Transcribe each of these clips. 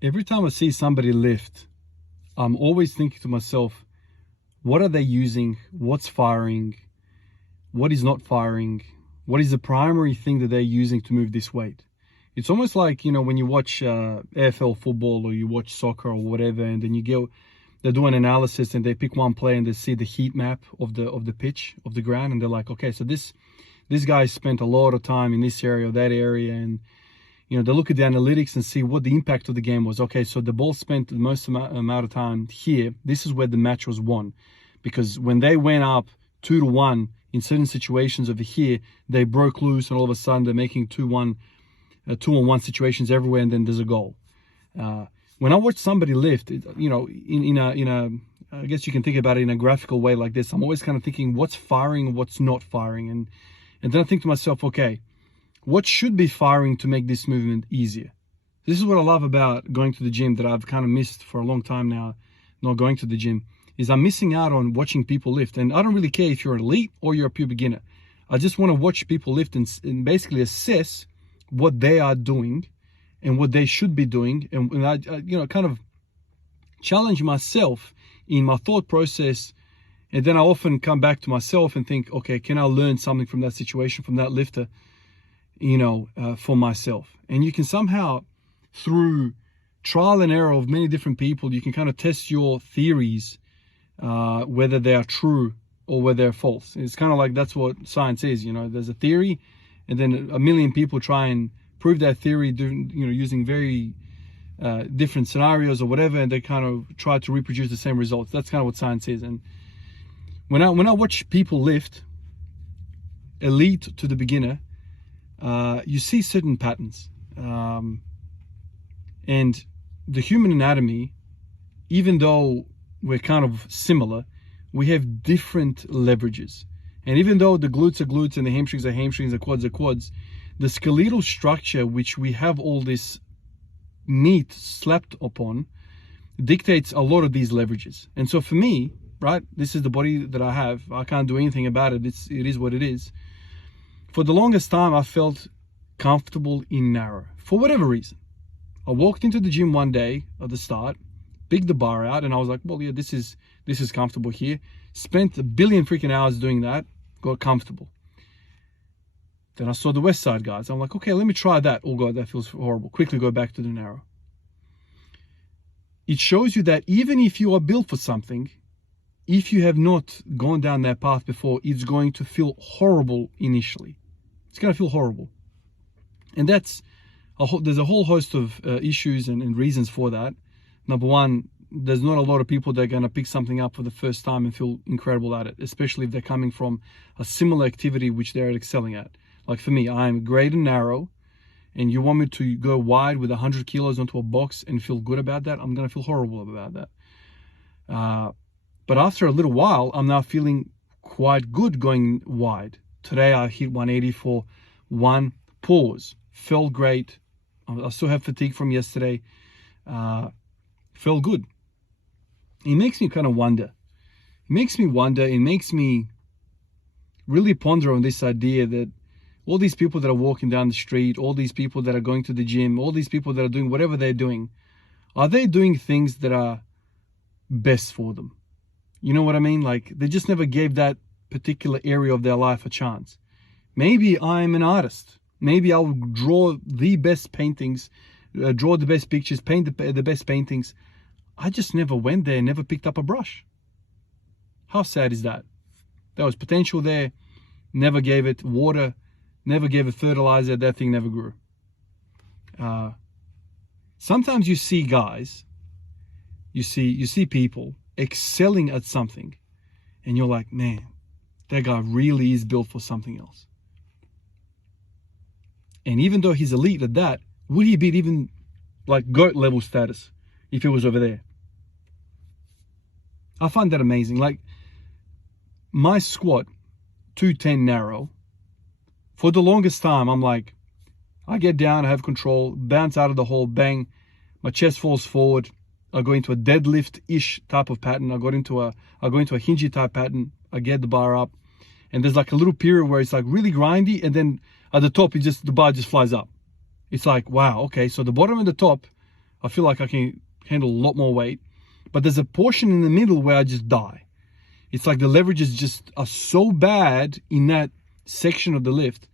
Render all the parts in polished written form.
Every time I see somebody lift, I'm always thinking to myself, what are they using? What's firing? What is not firing? What is the primary thing that they're using to move this weight? It's almost like, when you watch AFL football or you watch soccer or whatever, and then they do an analysis and they pick one player and they see the heat map of the pitch, of the ground, and they're like, okay, so this guy spent a lot of time in this area or that area, and they look at the analytics and see what the impact of the game was. Okay, so the ball spent the most amount of time here. This is where the match was won. Because when they went up 2-1 in certain situations over here, they broke loose, and all of a sudden they're making 2-1, 2-on-1 situations everywhere, and then there's a goal. When I watch somebody lift, I guess you can think about it in a graphical way like this. I'm always kind of thinking what's firing, what's not firing. And then I think to myself, okay, what should be firing to make this movement easier? This is what I love about going to the gym that I've kind of missed for a long time now, not going to the gym, is I'm missing out on watching people lift. And I don't really care if you're an elite or you're a pure beginner. I just want to watch people lift and basically assess what they are doing and what they should be doing. And I kind of challenge myself in my thought process. And then I often come back to myself and think, okay, can I learn something from that situation, from that lifter, for myself? And you can somehow, through trial and error of many different people, you can kind of test your theories, whether they are true or whether they're false. It's kind of like that's what science is. There's a theory, and then a million people try and prove that theory, using very different scenarios or whatever, and they kind of try to reproduce the same results. That's kind of what science is. And when I watch people lift, elite to the beginner, you see certain patterns, and the human anatomy, even though we're kind of similar, we have different leverages. And even though the glutes are glutes and the hamstrings are hamstrings, the quads are quads, the skeletal structure, which we have all this meat slapped upon, dictates a lot of these leverages. And so for me, right, this is the body that I have. I can't do anything about it. It is what it is. For the longest time, I felt comfortable in narrow for whatever reason. I walked into the gym one day at the start, picked the bar out, and I was like, well, yeah, this is comfortable here. Spent a billion freaking hours doing that, got comfortable. Then I saw the West Side guys. I'm like, okay, let me try that. Oh God, that feels horrible. Quickly go back to the narrow. It shows you that even if you are built for something, if you have not gone down that path before, it's going to feel horrible initially. It's going to feel horrible. And there's a whole host of issues and reasons for that. Number one, there's not a lot of people that are going to pick something up for the first time and feel incredible at it, especially if they're coming from a similar activity which they're excelling at. Like for me, I'm great and narrow, and you want me to go wide with 100 kilos onto a box and feel good about that, I'm going to feel horrible about that. But after a little while, I'm now feeling quite good going wide. Today, I hit 180 for one pause. Felt great. I still have fatigue from yesterday. Felt good. It makes me kind of wonder. It makes me really ponder on this idea that all these people that are walking down the street, all these people that are going to the gym, all these people that are doing whatever they're doing, are they doing things that are best for them? You know what I mean? Like, they just never gave that particular area of their life a chance. Maybe I'm an artist. Maybe I'll draw the best paintings, draw the best pictures, paint the best paintings. I just never went there, never picked up a brush. How sad is that? There was potential there, never gave it water, never gave it fertilizer, that thing never grew. Sometimes you see guys, you see people excelling at something, and you're like, man, that guy really is built for something else. And even though he's elite at that, would he beat even like GOAT level status if he was over there? I find that amazing. Like, my squat, 210 narrow, for the longest time, I'm like, I get down, I have control, bounce out of the hole, bang, my chest falls forward, I go into a deadlift-ish type of pattern, I go into a hingy type pattern, I get the bar up, and there's like a little period where it's like really grindy, and then at the top, the bar just flies up. It's like, wow, okay, so the bottom and the top I feel like I can handle a lot more weight. But there's a portion in the middle where I just die. It's like the leverages just are so bad in that section of the lift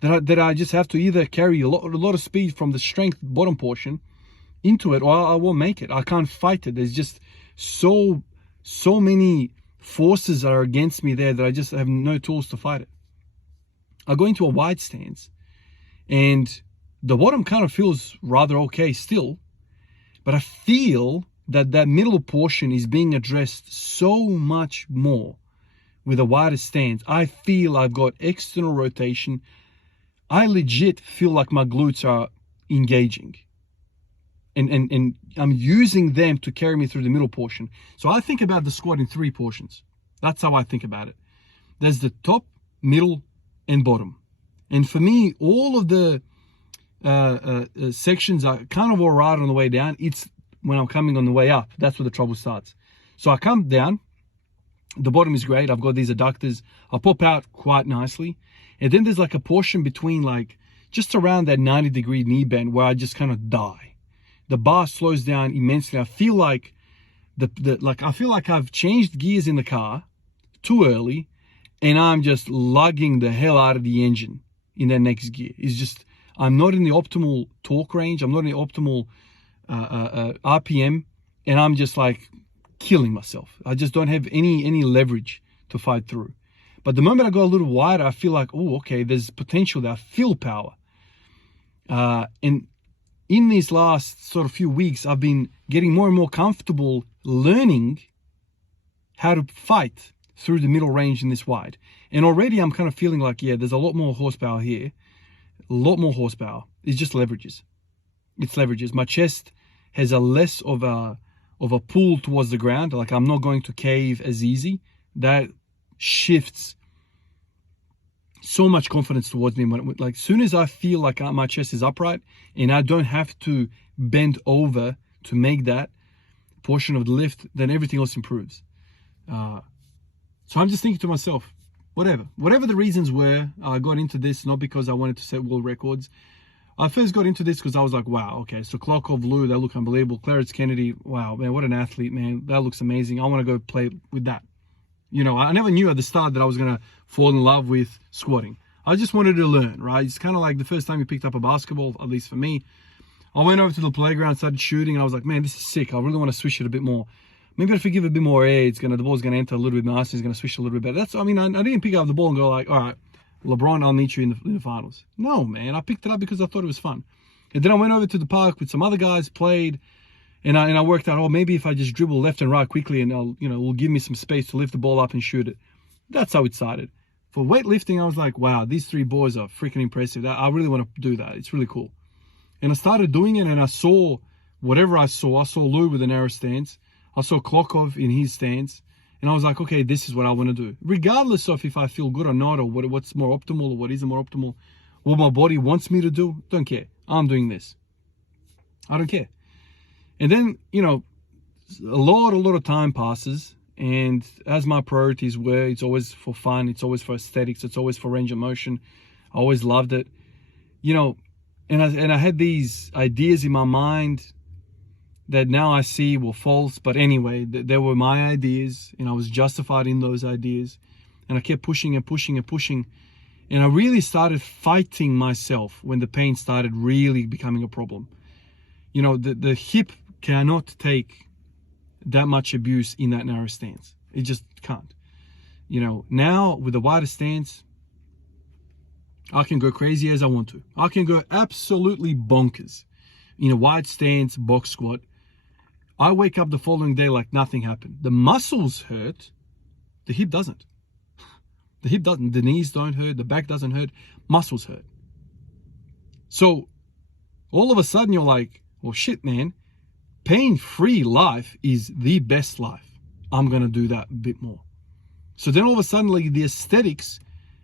that I just have to either carry a lot of speed from the strength bottom portion into it, or I won't make it. I can't fight it. There's just so many forces are against me there that I just have no tools to fight it. I go into a wide stance, and the bottom kind of feels rather okay still, but I feel that middle portion is being addressed so much more with a wider stance. I feel I've got external rotation. I legit feel like my glutes are engaging. And I'm using them to carry me through the middle portion. So I think about the squat in 3 portions. That's how I think about it. There's the top, middle, and bottom. And for me, all of the sections are kind of all right on the way down. It's when I'm coming on the way up, that's where the trouble starts. So I come down, the bottom is great. I've got these adductors. I pop out quite nicely. And then there's like a portion between like just around that 90-degree knee bend where I just kind of die. The bar slows down immensely. I feel like I feel like I've changed gears in the car too early, and I'm just lugging the hell out of the engine in that next gear. It's just, I'm not in the optimal torque range. I'm not in the optimal RPM, and I'm just like killing myself. I just don't have any leverage to fight through. But the moment I go a little wider, I feel like, oh, okay, there's potential there. I feel power. And in these last sort of few weeks, I've been getting more and more comfortable learning how to fight through the middle range in this wide. And already I'm kind of feeling like, yeah, there's a lot more horsepower here. A lot more horsepower. It's just leverages. It's leverages. My chest has a less of a pull towards the ground. Like I'm not going to cave as easy. That shifts so much confidence towards me. Like as soon as I feel like my chest is upright and I don't have to bend over to make that portion of the lift, then everything else improves. So I'm just thinking to myself, whatever the reasons were, I got into this not because I wanted to set world records. I first got into this because I was like, wow, okay, so Klokov, Lou, that look unbelievable. Clarence Kennedy, wow, man, what an athlete, man. That looks amazing. I want to go play with that. You know, I never knew at the start that I was going to fall in love with squatting. I just wanted to learn, right? It's kind of like the first time you picked up a basketball, at least for me. I went over to the playground, started shooting, and I was like, man, this is sick. I really want to swish it a bit more. Maybe if I give it a bit more air, the ball's going to enter a little bit nicer. It's going to swish a little bit better. I didn't pick up the ball and go like, all right, LeBron, I'll meet you in the finals. No, man, I picked it up because I thought it was fun. And then I went over to the park with some other guys, played, and I worked out, oh, maybe if I just dribble left and right quickly and it'll give me some space to lift the ball up and shoot it. That's how it started. For weightlifting, I was like, wow, these 3 boys are freaking impressive. I really want to do that. It's really cool. And I started doing it, and I saw whatever I saw. I saw Lou with a narrow stance. I saw Klokov in his stance. And I was like, okay, this is what I want to do. Regardless of if I feel good or not, or what's more optimal or what isn't more optimal, what my body wants me to do, don't care. I'm doing this. I don't care. And then, a lot of time passes. And as my priorities were, it's always for fun. It's always for aesthetics. It's always for range of motion. I always loved it. And I had these ideas in my mind that now I see were false. But anyway, they were my ideas, and I was justified in those ideas. And I kept pushing and pushing and pushing. And I really started fighting myself when the pain started really becoming a problem. The hip cannot take that much abuse in that narrow stance. It just can't. Now with the wider stance, I can go crazy as I want to. I can go absolutely bonkers in a wide stance box squat. I wake up the following day like nothing happened. The muscles hurt, the hip doesn't. The hip doesn't, the knees don't hurt, the back doesn't hurt, muscles hurt. So all of a sudden you're like, well, shit, man, pain-free life is the best life. I'm going to do that a bit more. So then all of a sudden, like, the aesthetics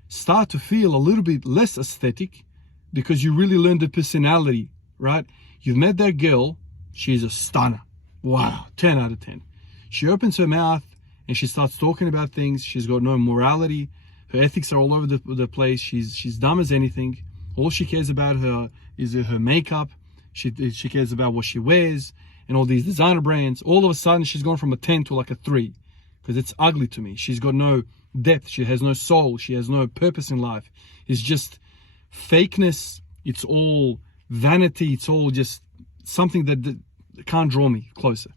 start to feel a little bit less aesthetic because you really learn the personality, right? You've met that girl. She's a stunner. Wow, 10 out of 10. She opens her mouth and she starts talking about things. She's got no morality. Her ethics are all over the place. She's dumb as anything. All she cares about is her makeup. She cares about what she wears and all these designer brands. All of a sudden, she's gone from a 10 to like a 3 because it's ugly to me. She's got no depth. She has no soul. She has no purpose in life. It's just fakeness. It's all vanity. It's all just something that can't draw me closer.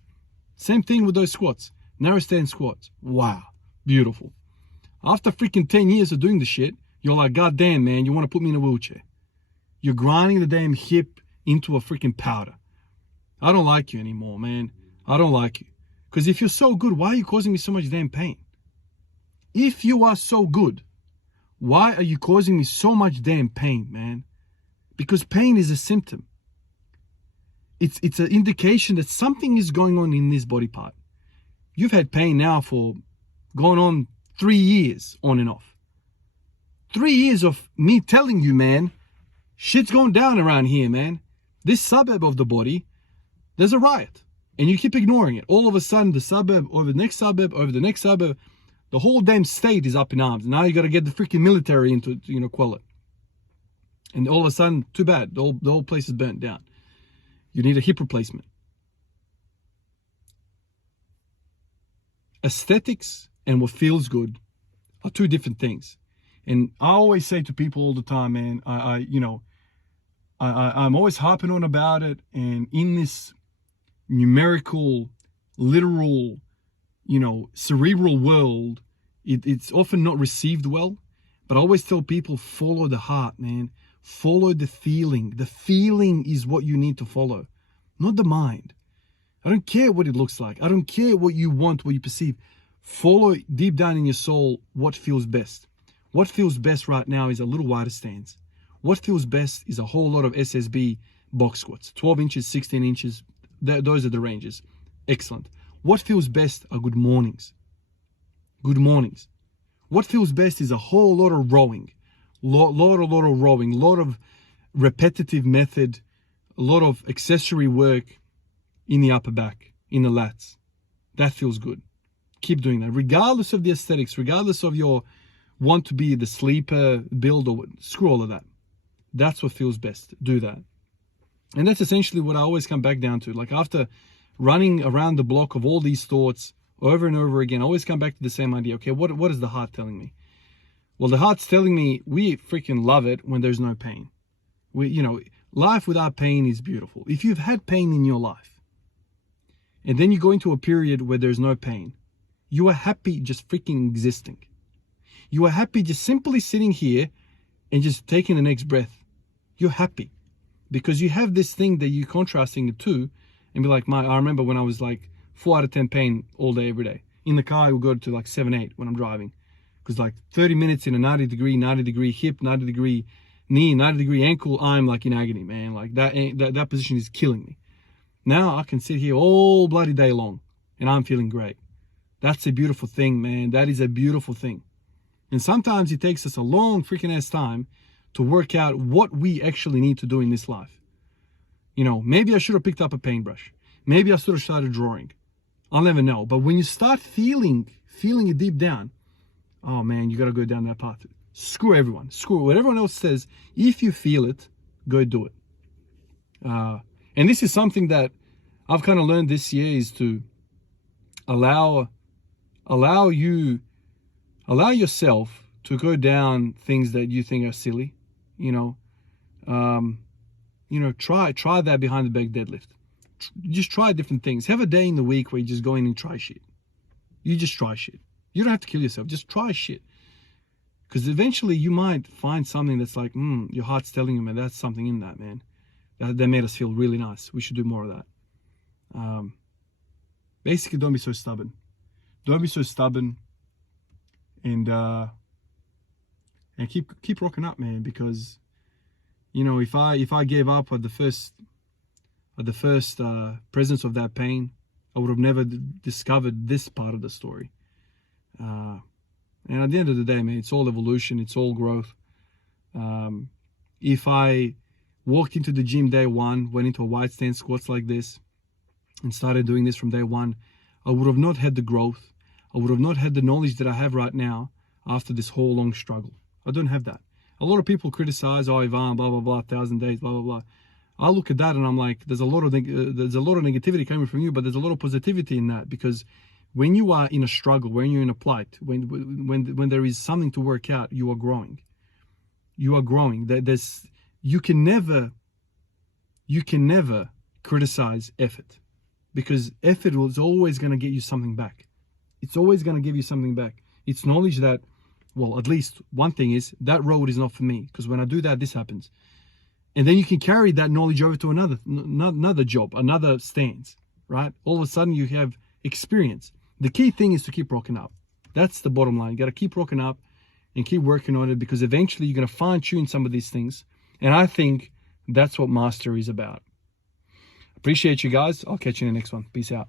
Same thing with those squats. Narrow stand squats. Wow. Beautiful. After freaking 10 years of doing the shit, you're like, God damn, man, you want to put me in a wheelchair. You're grinding the damn hip into a freaking powder. I don't like you anymore, man. I don't like you. Because if you're so good, why are you causing me so much damn pain? If you are so good, why are you causing me so much damn pain, man? Because pain is a symptom. It's an indication that something is going on in this body part. You've had pain now for going on 3 years on and off. 3 years of me telling you, man, shit's going down around here, man. This suburb of the body, there's a riot. And you keep ignoring it. All of a sudden, the suburb, over the next suburb, over the next suburb, the whole damn state is up in arms. Now you got to get the freaking military in to quell it. And all of a sudden, too bad, the whole place is burnt down. You need a hip replacement. Aesthetics and what feels good are two different things. And I always say to people all the time, man, I'm always harping on about it. And in this numerical, literal, cerebral world, it's often not received well. But I always tell people, follow the heart, man. Follow the feeling. The feeling is what you need to follow, not the mind. I don't care what it looks like. I don't care what you want, what you perceive. Follow deep down in your soul what feels best. What feels best right now is a little wider stance. What feels best is a whole lot of SSB box squats. 12 inches, 16 inches. Those are the ranges. Excellent. What feels best are good mornings. Good mornings. What feels best is a whole lot of rowing. Lot of rowing. Lot of repetitive method. A lot of accessory work in the upper back, in the lats. That feels good. Keep doing that. Regardless of the aesthetics, regardless of your want to be the sleeper build or screw all of that. That's what feels best. Do that. And that's essentially what I always come back down to. Like after running around the block of all these thoughts over and over again, I always come back to the same idea. Okay, what is the heart telling me? Well, the heart's telling me we freaking love it when there's no pain. Life without pain is beautiful. If you've had pain in your life, and then you go into a period where there's no pain, you are happy just freaking existing. You are happy just simply sitting here and just taking the next breath. You're happy because you have this thing that you're contrasting it to and be like, I remember when I was like 4 out of 10 pain all day, every day. In the car, I will go to like 7, 8 when I'm driving. Because like 30 minutes in a 90 degree hip, 90 degree knee, 90 degree ankle, I'm like in agony, man. Like that position is killing me. Now I can sit here all bloody day long and I'm feeling great. That's a beautiful thing, man. That is a beautiful thing. And sometimes it takes us a long freaking ass time to work out what we actually need to do in this life. Maybe I should have picked up a paintbrush. Maybe I should have started drawing. I'll never know. But when you start feeling it deep down, oh man, you got to go down that path. Screw everyone. Screw what everyone else says. If you feel it, go do it. And this is something that I've kind of learned this year, is to allow yourself to go down things that you think are silly. Try that behind the back deadlift. Just try different things. Have a day in the week where you just go in and try shit. You just try shit. You don't have to kill yourself. Just try shit. Because eventually you might find something that's like, your heart's telling you, man, that's something in that, man. That made us feel really nice. We should do more of that. Basically, don't be so stubborn. Don't be so stubborn. And keep rocking up, man. Because if I gave up at the first presence of that pain, I would have never discovered this part of the story. And at the end of the day, man, it's all evolution. It's all growth. If I walked into the gym day one, went into a wide stance squats like this, and started doing this from day one, I would have not had the growth. I would have not had the knowledge that I have right now after this whole long struggle. I don't have that. A lot of people criticize, oh, Ivan, blah, blah, blah, 1,000 days, blah, blah, blah. I look at that and I'm like, there's a lot of negativity coming from you, but there's a lot of positivity in that, because when you are in a struggle, when you're in a plight, when there is something to work out, you are growing. You are growing. You can never criticize effort, because effort is always going to get you something back. It's always going to give you something back. It's knowledge that, well, at least one thing is, that road is not for me, because when I do that, this happens. And then you can carry that knowledge over to another job, another stance, right? All of a sudden you have experience. The key thing is to keep rocking up. That's the bottom line. You got to keep rocking up and keep working on it, because eventually you're going to fine tune some of these things. And I think that's what mastery is about. Appreciate you guys. I'll catch you in the next one. Peace out.